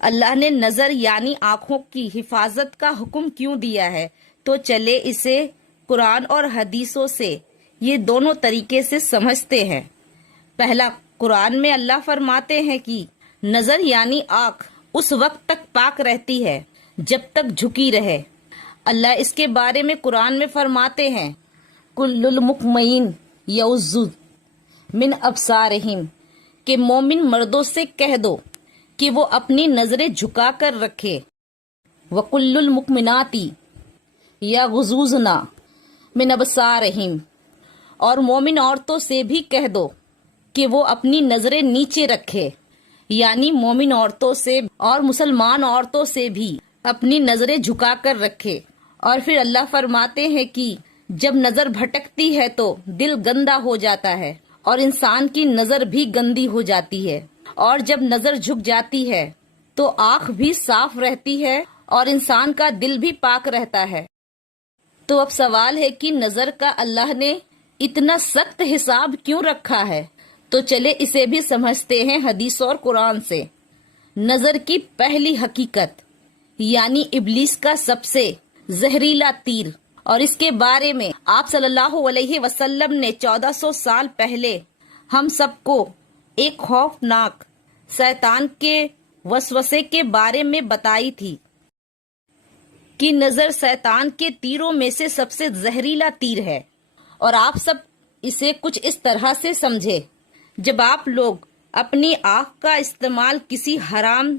اللہ نے نظر یعنی آنکھوں کی حفاظت کا حکم کیوں دیا ہے؟ تو چلے اسے قرآن اور حدیثوں سے یہ دونوں طریقے سے سمجھتے ہیں۔ پہلا، قرآن میں اللہ فرماتے ہیں کہ نظر یعنی آنکھ اس وقت تک پاک رہتی ہے جب تک جھکی رہے۔ اللہ اس کے بارے میں قرآن میں فرماتے ہیں، کل المؤمنین یغضوا من ابصارہم، کہ مومن مردوں سے کہہ دو کہ وہ اپنی نظریں جھکا کر رکھے۔ وَقُلُّ الْمُؤْمِنَاتِ یغضضن من ابصارہم، اور مومن عورتوں سے بھی کہہ دو کہ وہ اپنی نظریں نیچے رکھے، یعنی مومن عورتوں سے اور مسلمان عورتوں سے بھی اپنی نظریں جھکا کر رکھے۔ اور پھر اللہ فرماتے ہیں کہ جب نظر بھٹکتی ہے تو دل گندا ہو جاتا ہے اور انسان کی نظر بھی گندی ہو جاتی ہے، اور جب نظر جھک جاتی ہے تو آنکھ بھی صاف رہتی ہے اور انسان کا دل بھی پاک رہتا ہے۔ تو اب سوال ہے کہ نظر کا اللہ نے اتنا سخت حساب کیوں رکھا ہے؟ تو چلے اسے بھی سمجھتے ہیں حدیث اور قرآن سے۔ نظر کی پہلی حقیقت یعنی ابلیس کا سب سے زہریلا تیر، اور اس کے بارے میں آپ صلی اللہ علیہ وسلم نے 1400 سال پہلے ہم سب کو ایک خوفناک شیطان کے وسوسے کے بارے میں بتائی تھی کہ نظر شیطان کے تیروں میں سے سب سے زہریلا تیر ہے۔ اور آپ سب اسے کچھ اس طرح سے سمجھے، جب آپ لوگ اپنی آنکھ کا استعمال کسی حرام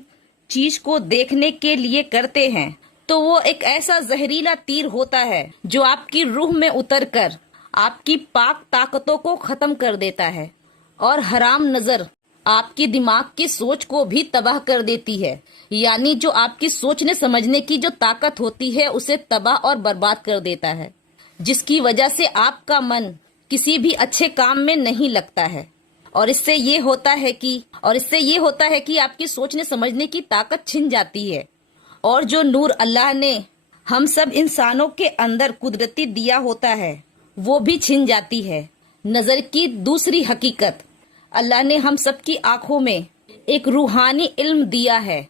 چیز کو دیکھنے کے لیے کرتے ہیں تو وہ ایک ایسا زہریلا تیر ہوتا ہے جو آپ کی روح میں اتر کر آپ کی پاک طاقتوں کو ختم کر دیتا ہے، اور حرام نظر آپ کی دماغ کی سوچ کو بھی تباہ کر دیتی ہے، یعنی جو آپ کی سوچنے سمجھنے کی جو طاقت ہوتی ہے اسے تباہ اور برباد کر دیتا ہے، جس کی وجہ سے آپ کا من کسی بھی اچھے کام میں نہیں لگتا ہے، اور اس سے یہ ہوتا ہے کہ آپ کی سوچنے سمجھنے کی طاقت چھن جاتی ہے، اور جو نور اللہ نے ہم سب انسانوں کے اندر قدرتی دیا ہوتا ہے وہ بھی چھن جاتی ہے۔ نظر کی دوسری حقیقت، اللہ نے ہم سب کی آنکھوں میں ایک روحانی علم دیا ہے،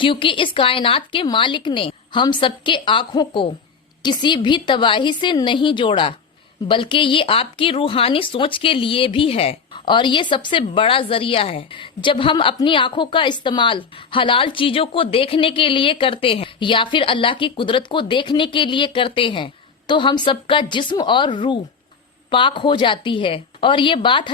کیونکہ اس کائنات کے مالک نے ہم سب کے آنکھوں کو کسی بھی تباہی سے نہیں جوڑا، بلکہ یہ آپ کی روحانی سوچ کے لیے بھی ہے، اور یہ سب سے بڑا ذریعہ ہے۔ جب ہم اپنی آنکھوں کا استعمال حلال چیزوں کو دیکھنے کے لیے کرتے ہیں یا پھر اللہ کی قدرت کو دیکھنے کے لیے کرتے ہیں تو ہم سب کا جسم اور روح پاک ہو جاتی ہے، اور یہ بات